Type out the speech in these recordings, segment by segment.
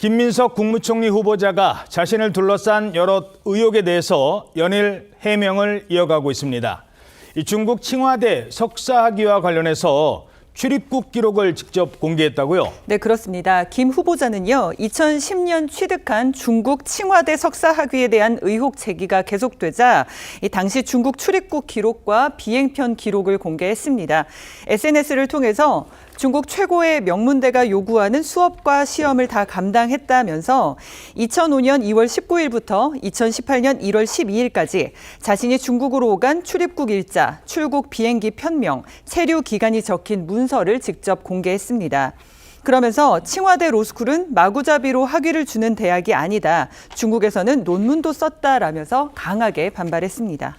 김민석 국무총리 후보자가 자신을 둘러싼 여러 의혹에 대해서 연일 해명을 이어가고 있습니다. 중국 칭화대 석사학위와 관련해서 출입국 기록을 직접 공개했다고요? 네, 그렇습니다. 김 후보자는요, 2010년 취득한 중국 칭화대 석사학위에 대한 의혹 제기가 계속되자 당시 중국 출입국 기록과 비행편 기록을 공개했습니다. SNS를 통해서 중국 최고의 명문대가 요구하는 수업과 시험을 다 감당했다면서 2005년 2월 19일부터 2018년 1월 12일까지 자신이 중국으로 오간 출입국 일자, 출국 비행기 편명, 체류 기간이 적힌 문서를 직접 공개했습니다. 그러면서 칭화대 로스쿨은 마구잡이로 학위를 주는 대학이 아니다. 중국에서는 논문도 썼다라면서 강하게 반발했습니다.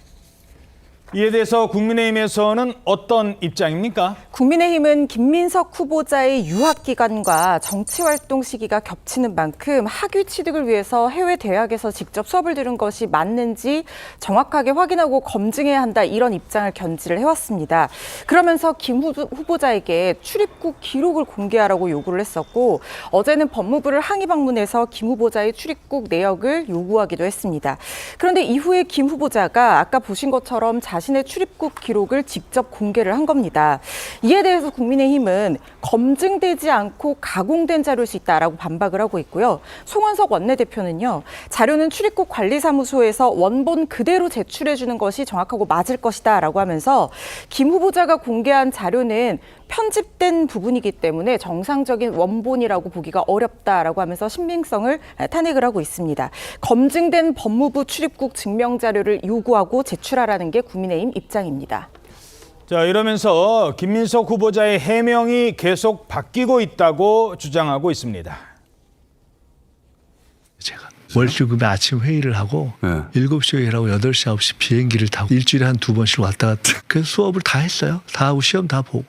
이에 대해서 국민의힘에서는 어떤 입장입니까? 국민의힘은 김민석 후보자의 유학 기간과 정치 활동 시기가 겹치는 만큼 학위 취득을 위해서 해외 대학에서 직접 수업을 들은 것이 맞는지 정확하게 확인하고 검증해야 한다, 이런 입장을 견지를 해왔습니다. 그러면서 김 후보자에게 출입국 기록을 공개하라고 요구를 했었고, 어제는 법무부를 항의 방문해서 김 후보자의 출입국 내역을 요구하기도 했습니다. 그런데 이후에 김 후보자가 아까 보신 것처럼 자신의 출입국 기록을 직접 공개를 한 겁니다. 이에 대해서 국민의힘은 검증되지 않고 가공된 자료일 수 있다라고 반박을 하고 있고요. 송원석 원내대표는요, 자료는 출입국 관리사무소에서 원본 그대로 제출해 주는 것이 정확하고 맞을 것이다라고 하면서 김 후보자가 공개한 자료는 편집된 부분이기 때문에 정상적인 원본이라고 보기가 어렵다라고 하면서 신빙성을 탄핵을 하고 있습니다. 검증된 법무부 출입국 증명 자료를 요구하고 제출하라는 게 국민의힘 입장입니다. 자, 이러면서 김민석 후보자의 해명이 계속 바뀌고 있다고 주장하고 있습니다. 제가 월수금에 아침 회의를 하고 7시 회의를 하고 8시, 9시 비행기를 타고 일주일에 한 2번씩 왔다 갔다. 그래서 수업을 다 했어요. 다 하고 시험 다 보고.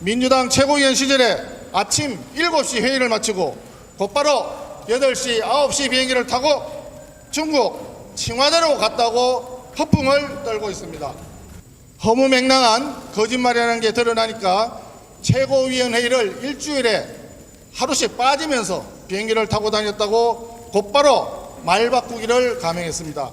민주당 최고위원 시절에 아침 7시 회의를 마치고 곧바로 8시, 9시 비행기를 타고 중국 칭화대로 갔다고 허풍을 떨고 있습니다. 허무맹랑한 거짓말이라는 게 드러나니까 최고위원회의를 일주일에 하루씩 빠지면서 비행기를 타고 다녔다고 곧바로 말 바꾸기를 감행했습니다.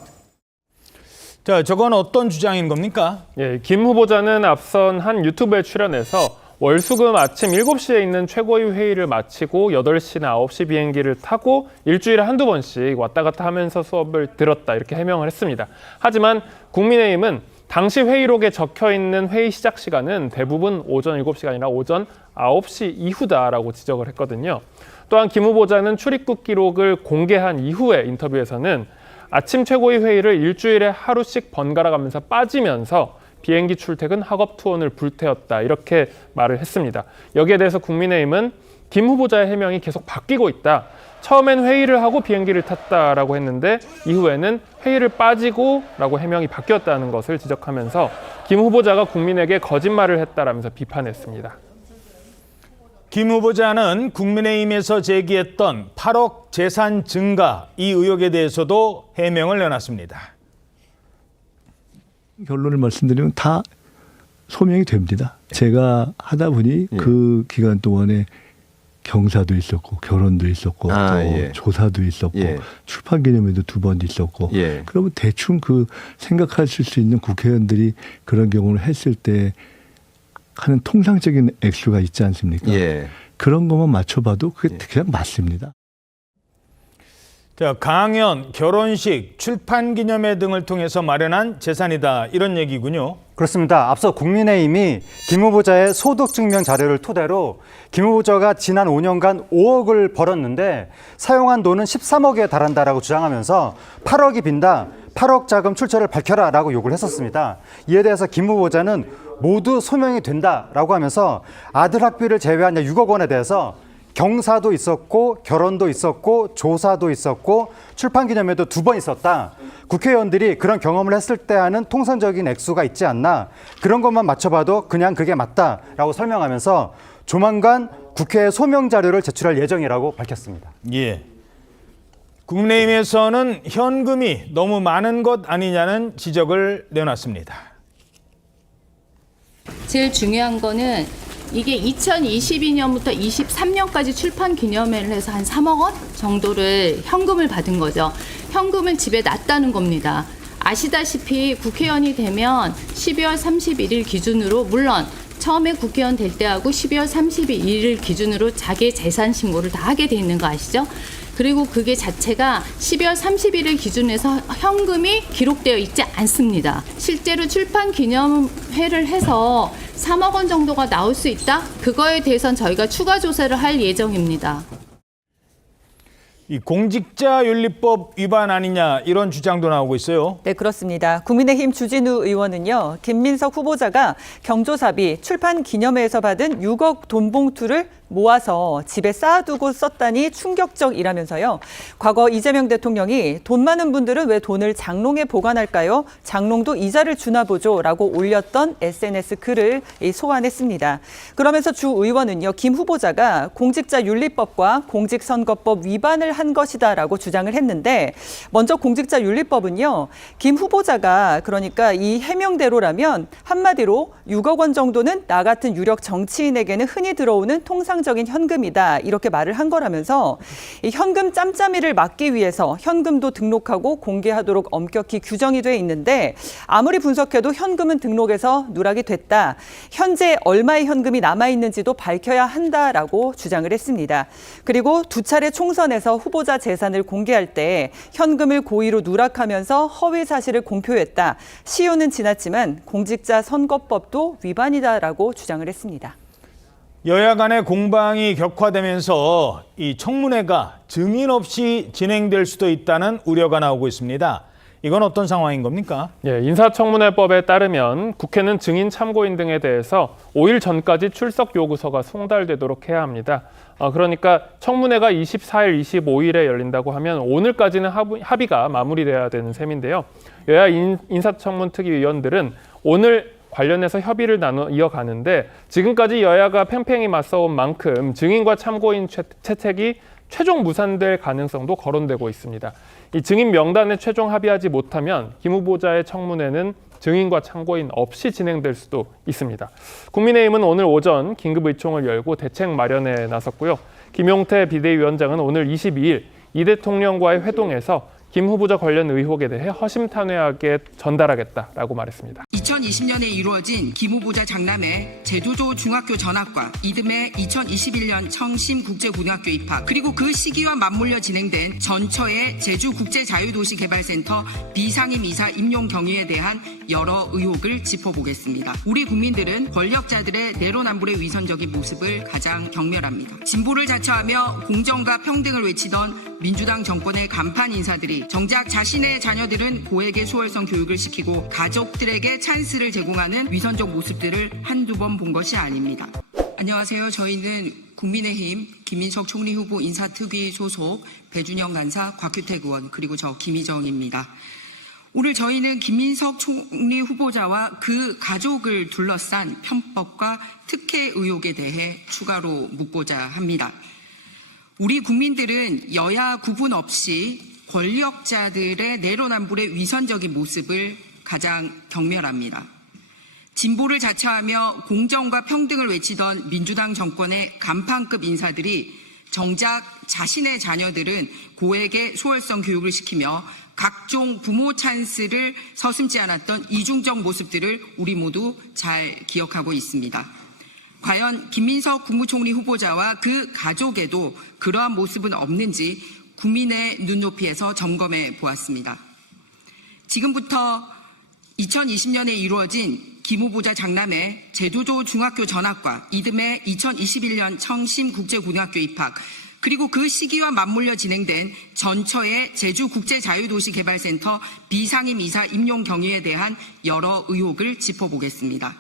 자, 저건 어떤 주장인 겁니까? 예, 김 후보자는 앞선 한 유튜브에 출연해서 월수금 아침 7시에 있는 최고위 회의를 마치고 8시나 9시 비행기를 타고 일주일에 한두 번씩 왔다 갔다 하면서 수업을 들었다, 이렇게 해명을 했습니다. 하지만 국민의힘은 당시 회의록에 적혀있는 회의 시작 시간은 대부분 오전 7시가 아니라 오전 9시 이후다라고 지적을 했거든요. 또한 김 후보자는 출입국 기록을 공개한 이후의 인터뷰에서는 아침 최고위 회의를 일주일에 하루씩 번갈아 가면서 빠지면서 비행기 출퇴근, 학업 투혼을 불태웠다, 이렇게 말을 했습니다. 여기에 대해서 국민의힘은 김 후보자의 해명이 계속 바뀌고 있다. 처음엔 회의를 하고 비행기를 탔다라고 했는데 이후에는 회의를 빠지고 라고 해명이 바뀌었다는 것을 지적하면서 김 후보자가 국민에게 거짓말을 했다라면서 비판했습니다. 김 후보자는 국민의힘에서 제기했던 8억 재산 증가 이 의혹에 대해서도 해명을 내놨습니다. 결론을 말씀드리면 다 소명이 됩니다. 제가 하다 보니 그 기간 동안에 경사도 있었고 결혼도 있었고 또 조사도 있었고 출판 기념회도 2번 있었고 그러면 대충 그 생각하실 수 있는 국회의원들이 그런 경우를 했을 때 하는 통상적인 액수가 있지 않습니까? 그런 것만 맞춰봐도 그게 그냥 맞습니다. 자, 강연, 결혼식, 출판 기념회 등을 통해서 마련한 재산이다, 이런 얘기군요. 그렇습니다. 앞서 국민의힘이 김 후보자의 소득증명 자료를 토대로 김 후보자가 지난 5년간 5억을 벌었는데 사용한 돈은 13억에 달한다라고 주장하면서 8억이 빈다, 8억 자금 출처를 밝혀라라고 요구를 했었습니다. 이에 대해서 김 후보자는 모두 소명이 된다라고 하면서 아들 학비를 제외한 6억 원에 대해서 경사도 있었고 결혼도 있었고 조사도 있었고 출판 기념회도 2번 있었다. 국회의원들이 그런 경험을 했을 때 하는 통상적인 액수가 있지 않나. 그런 것만 맞춰봐도 그냥 그게 맞다라고 설명하면서 조만간 국회에 소명 자료를 제출할 예정이라고 밝혔습니다. 예. 국민의힘에서는 현금이 너무 많은 것 아니냐는 지적을 내놨습니다. 제일 중요한 거는 이게 2022년부터 23년까지 출판 기념회를 해서 한 3억 원 정도를 현금을 받은 거죠. 현금을 집에 놨다는 겁니다. 아시다시피 국회의원이 되면 12월 31일 기준으로, 물론 처음에 국회의원 될 때하고 12월 31일 기준으로 자기 재산 신고를 다 하게 돼 있는 거 아시죠? 그리고 그게 자체가 12월 31일 기준에서 현금이 기록되어 있지 않습니다. 실제로 출판 기념회를 해서 3억 원 정도가 나올 수 있다? 그거에 대해서는 저희가 추가 조사를 할 예정입니다. 이 공직자윤리법 위반 아니냐 이런 주장도 나오고 있어요. 네, 그렇습니다. 국민의힘 주진우 의원은요, 김민석 후보자가 경조사비 출판 기념회에서 받은 6억 돈 봉투를 모아서 집에 쌓아두고 썼다니 충격적이라면서요. 과거 이재명 대통령이 돈 많은 분들은 왜 돈을 장롱에 보관할까요? 장롱도 이자를 주나 보죠 라고 올렸던 SNS 글을 소환했습니다. 그러면서 주 의원은요, 김 후보자가 공직자윤리법과 공직선거법 위반을 한 것이다라고 주장을 했는데, 먼저 공직자윤리법은요, 김 후보자가 그러니까 이 해명대로라면 한마디로 6억 원 정도는 나 같은 유력 정치인에게는 흔히 들어오는 통상적인 현금이다 이렇게 말을 한 거라면서, 이 현금 짬짬이를 막기 위해서 현금도 등록하고 공개하도록 엄격히 규정이 돼 있는데, 아무리 분석해도 현금은 등록에서 누락이 됐다. 현재 얼마의 현금이 남아있는지도 밝혀야 한다라고 주장을 했습니다. 그리고 두 차례 총선에서 후보자 재산을 공개할 때 현금을 고의로 누락하면서 허위 사실을 공표했다. 시효는 지났지만 공직자 선거법도 위반이다라고 주장을 했습니다. 여야 간의 공방이 격화되면서 이 청문회가 증인 없이 진행될 수도 있다는 우려가 나오고 있습니다. 이건 어떤 상황인 겁니까? 예, 인사청문회법에 따르면 국회는 증인 참고인 등에 대해서 5일 전까지 출석 요구서가 송달되도록 해야 합니다. 그러니까 청문회가 24일, 25일에 열린다고 하면 오늘까지는 합의가 마무리돼야 되는 셈인데요. 여야 인사청문특위위원들은 오늘 관련해서 협의를 이어가는데, 지금까지 여야가 팽팽히 맞서온 만큼 증인과 참고인 채택이 최종 무산될 가능성도 거론되고 있습니다. 이 증인 명단에 최종 합의하지 못하면 김 후보자의 청문회는 증인과 참고인 없이 진행될 수도 있습니다. 국민의힘은 오늘 오전 긴급의총을 열고 대책 마련에 나섰고요. 김용태 비대위원장은 오늘 22일 이 대통령과의 회동에서 김 후보자 관련 의혹에 대해 허심탄회하게 전달하겠다라고 말했습니다. 2020년에 이루어진 김 후보자 장남의 제주도 중학교 전학과 이듬해 2021년 청심국제고등학교 입학, 그리고 그 시기와 맞물려 진행된 전처의 제주국제자유도시개발센터 비상임 이사 임용 경위에 대한 여러 의혹을 짚어보겠습니다. 우리 국민들은 권력자들의 내로남불의 위선적인 모습을 가장 경멸합니다. 진보를 자처하며 공정과 평등을 외치던 민주당 정권의 간판 인사들이 정작 자신의 자녀들은 고액의 수월성 교육을 시키고 가족들에게 찬스를 제공하는 위선적 모습들을 한두 번 본 것이 아닙니다. 안녕하세요. 저희는 국민의힘 김민석 총리 후보 인사특위 소속 배준영 간사, 곽규택 의원, 그리고 저 김희정입니다. 오늘 저희는 김민석 총리 후보자와 그 가족을 둘러싼 편법과 특혜 의혹에 대해 추가로 묻고자 합니다. 우리 국민들은 여야 구분 없이 권력자들의 내로남불의 위선적인 모습을 가장 경멸합니다. 진보를 자처하며 공정과 평등을 외치던 민주당 정권의 간판급 인사들이 정작 자신의 자녀들은 고액의 소월성 교육을 시키며 각종 부모 찬스를 서슴지 않았던 이중적 모습들을 우리 모두 잘 기억하고 있습니다. 과연 김민석 국무총리 후보자와 그 가족에도 그러한 모습은 없는지 국민의 눈높이에서 점검해 보았습니다. 지금부터 2020년에 이루어진 김 후보자 장남의 제주도 중학교 전학과 이듬해 2021년 청심국제고등학교 입학, 그리고 그 시기와 맞물려 진행된 전처의 제주국제자유도시개발센터 비상임 이사 임용 경위에 대한 여러 의혹을 짚어보겠습니다.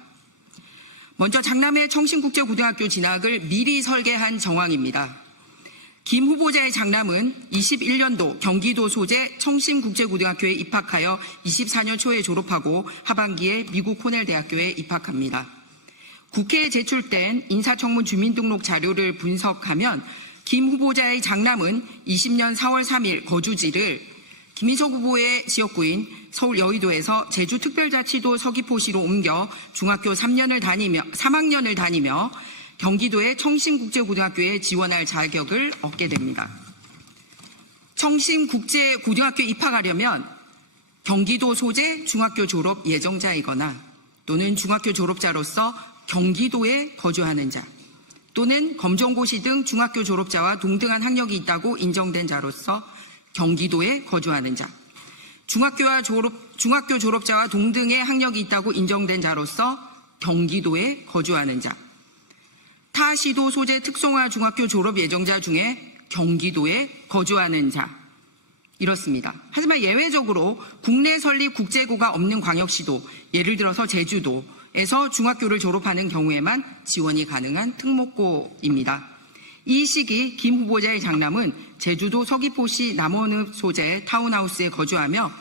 먼저 장남의 청심국제고등학교 진학을 미리 설계한 정황입니다. 김 후보자의 장남은 21년도 경기도 소재 청심국제고등학교에 입학하여 24년 초에 졸업하고 하반기에 미국 코넬 대학교에 입학합니다. 국회에 제출된 인사청문 주민등록 자료를 분석하면 김 후보자의 장남은 20년 4월 3일 거주지를 김민석 후보의 지역구인 서울 여의도에서 제주특별자치도 서귀포시로 옮겨 중학교 3학년을 다니며 경기도의 청심국제고등학교에 지원할 자격을 얻게 됩니다. 청심국제고등학교에 입학하려면 경기도 소재 중학교 졸업 예정자이거나 또는 중학교 졸업자로서 경기도에 거주하는 자 또는 검정고시 등 중학교 졸업자와 동등한 학력이 있다고 인정된 자로서 경기도에 거주하는 자, 중학교 졸업자와 동등의 학력이 있다고 인정된 자로서 경기도에 거주하는 자, 타 시도 소재 특성화 중학교 졸업 예정자 중에 경기도에 거주하는 자, 이렇습니다. 하지만 예외적으로 국내 설립 국제고가 없는 광역시도, 예를 들어서 제주도에서 중학교를 졸업하는 경우에만 지원이 가능한 특목고입니다. 이 시기 김 후보자의 장남은 제주도 서귀포시 남원읍 소재 타운하우스에 거주하며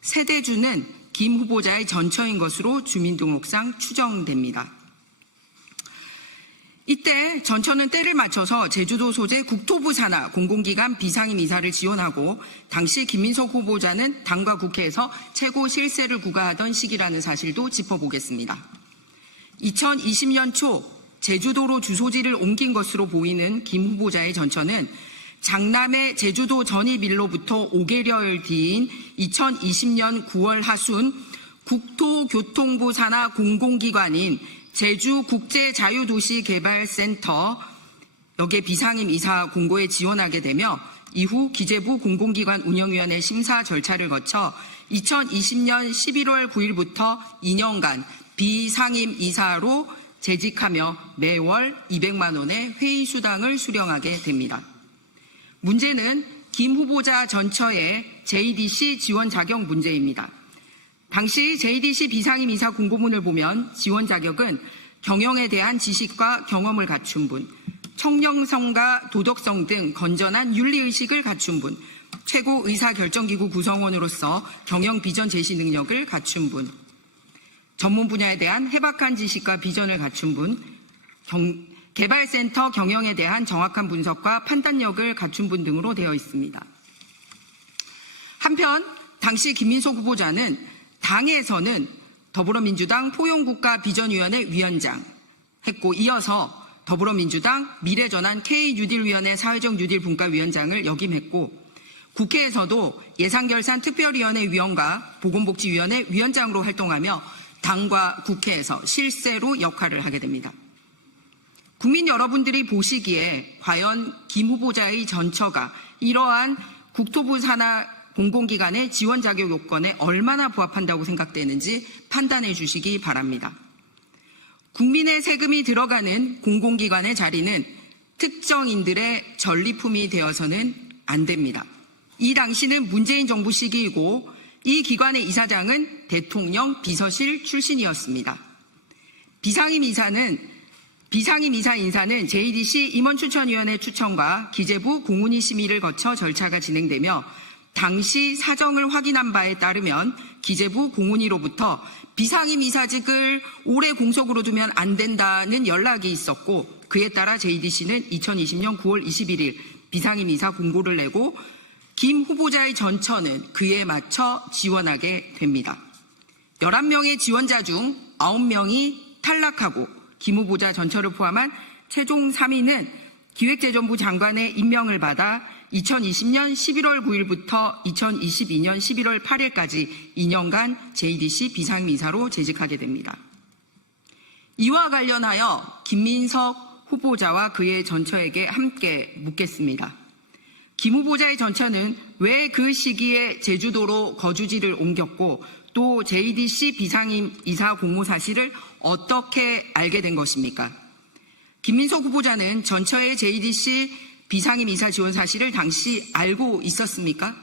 세대주는 김 후보자의 전처인 것으로 주민등록상 추정됩니다. 이때 전처는 때를 맞춰서 제주도 소재 국토부 산하 공공기관 비상임 이사를 지원하고 당시 김민석 후보자는 당과 국회에서 최고 실세를 구가하던 시기라는 사실도 짚어보겠습니다. 2020년 초 제주도로 주소지를 옮긴 것으로 보이는 김 후보자의 전처는 장남의 제주도 전입일로부터 5개월 뒤인 2020년 9월 하순 국토교통부 산하 공공기관인 제주국제자유도시개발센터 여기에 비상임 이사 공고에 지원하게 되며 이후 기재부 공공기관 운영위원회 심사 절차를 거쳐 2020년 11월 9일부터 2년간 비상임 이사로 재직하며 매월 200만 원의 회의 수당을 수령하게 됩니다. 문제는 김 후보자 전처의 JDC 지원 자격 문제입니다. 당시 JDC 비상임 이사 공고문을 보면 지원 자격은 경영에 대한 지식과 경험을 갖춘 분, 청렴성과 도덕성 등 건전한 윤리의식을 갖춘 분, 최고 의사결정기구 구성원으로서 경영 비전 제시 능력을 갖춘 분, 전문 분야에 대한 해박한 지식과 비전을 갖춘 분, 개발센터 경영에 대한 정확한 분석과 판단력을 갖춘 분 등으로 되어 있습니다. 한편 당시 김민석 후보자는 당에서는 더불어민주당 포용국가 비전위원회 위원장 했고 이어서 더불어민주당 미래전환 K뉴딜위원회 사회적 뉴딜 분과위원장을 역임했고 국회에서도 예산결산 특별위원회 위원과 보건복지위원회 위원장으로 활동하며 당과 국회에서 실세로 역할을 하게 됩니다. 국민 여러분들이 보시기에 과연 김 후보자의 전처가 이러한 국토부 산하 공공기관의 지원 자격 요건에 얼마나 부합한다고 생각되는지 판단해 주시기 바랍니다. 국민의 세금이 들어가는 공공기관의 자리는 특정인들의 전리품이 되어서는 안 됩니다. 이 당시는 문재인 정부 시기이고 이 기관의 이사장은 대통령 비서실 출신이었습니다. 비상임 이사 인사는 JDC 임원추천위원회 추천과 기재부 공문위 심의를 거쳐 절차가 진행되며 당시 사정을 확인한 바에 따르면 기재부 공문위로부터 비상임 이사직을 오래 공석으로 두면 안 된다는 연락이 있었고 그에 따라 JDC는 2020년 9월 21일 비상임 이사 공고를 내고 김 후보자의 전처는 그에 맞춰 지원하게 됩니다. 11명의 지원자 중 9명이 탈락하고 김 후보자 전처를 포함한 최종 3위는 기획재정부 장관의 임명을 받아 2020년 11월 9일부터 2022년 11월 8일까지 2년간 JDC 비상임이사로 재직하게 됩니다. 이와 관련하여 김민석 후보자와 그의 전처에게 함께 묻겠습니다. 김 후보자의 전처는 왜 그 시기에 제주도로 거주지를 옮겼고 또 JDC 비상임 이사 공모 사실을 어떻게 알게 된 것입니까? 김민석 후보자는 전처의 JDC 비상임 이사 지원 사실을 당시 알고 있었습니까?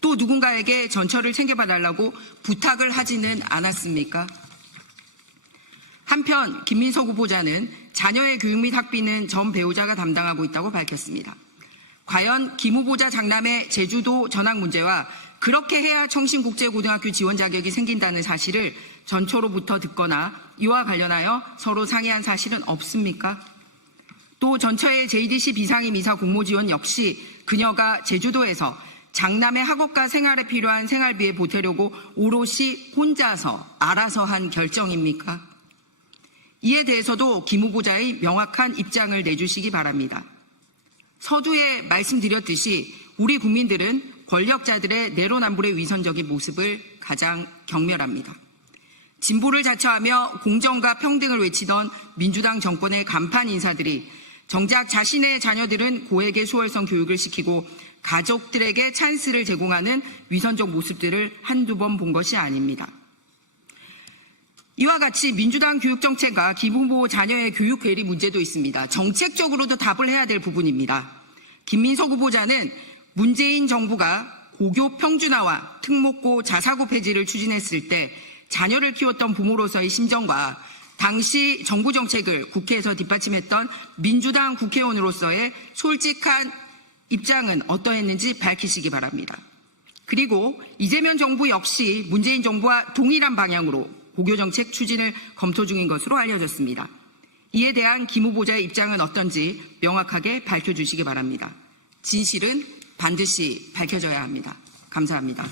또 누군가에게 전처를 챙겨봐달라고 부탁을 하지는 않았습니까? 한편 김민석 후보자는 자녀의 교육 및 학비는 전 배우자가 담당하고 있다고 밝혔습니다. 과연 김 후보자 장남의 제주도 전학 문제와 그렇게 해야 청심국제고등학교 지원 자격이 생긴다는 사실을 전처로부터 듣거나 이와 관련하여 서로 상의한 사실은 없습니까? 또 전처의 JDC 비상임 이사 공모 지원 역시 그녀가 제주도에서 장남의 학업과 생활에 필요한 생활비에 보태려고 오롯이 혼자서 알아서 한 결정입니까? 이에 대해서도 김 후보자의 명확한 입장을 내주시기 바랍니다. 서두에 말씀드렸듯이 우리 국민들은 권력자들의 내로남불의 위선적인 모습을 가장 경멸합니다. 진보를 자처하며 공정과 평등을 외치던 민주당 정권의 간판 인사들이 정작 자신의 자녀들은 고액의 수월성 교육을 시키고 가족들에게 찬스를 제공하는 위선적 모습들을 한두 번 본 것이 아닙니다. 이와 같이 민주당 교육정책과 김 후보 자녀의 교육 괴리 문제도 있습니다. 정책적으로도 답을 해야 될 부분입니다. 김민석 후보자는 문재인 정부가 고교 평준화와 특목고 자사고 폐지를 추진했을 때 자녀를 키웠던 부모로서의 심정과 당시 정부 정책을 국회에서 뒷받침했던 민주당 국회의원으로서의 솔직한 입장은 어떠했는지 밝히시기 바랍니다. 그리고 이재명 정부 역시 문재인 정부와 동일한 방향으로 고교 정책 추진을 검토 중인 것으로 알려졌습니다. 이에 대한 김 후보자의 입장은 어떤지 명확하게 밝혀주시기 바랍니다. 진실은 반드시 밝혀져야 합니다. 감사합니다.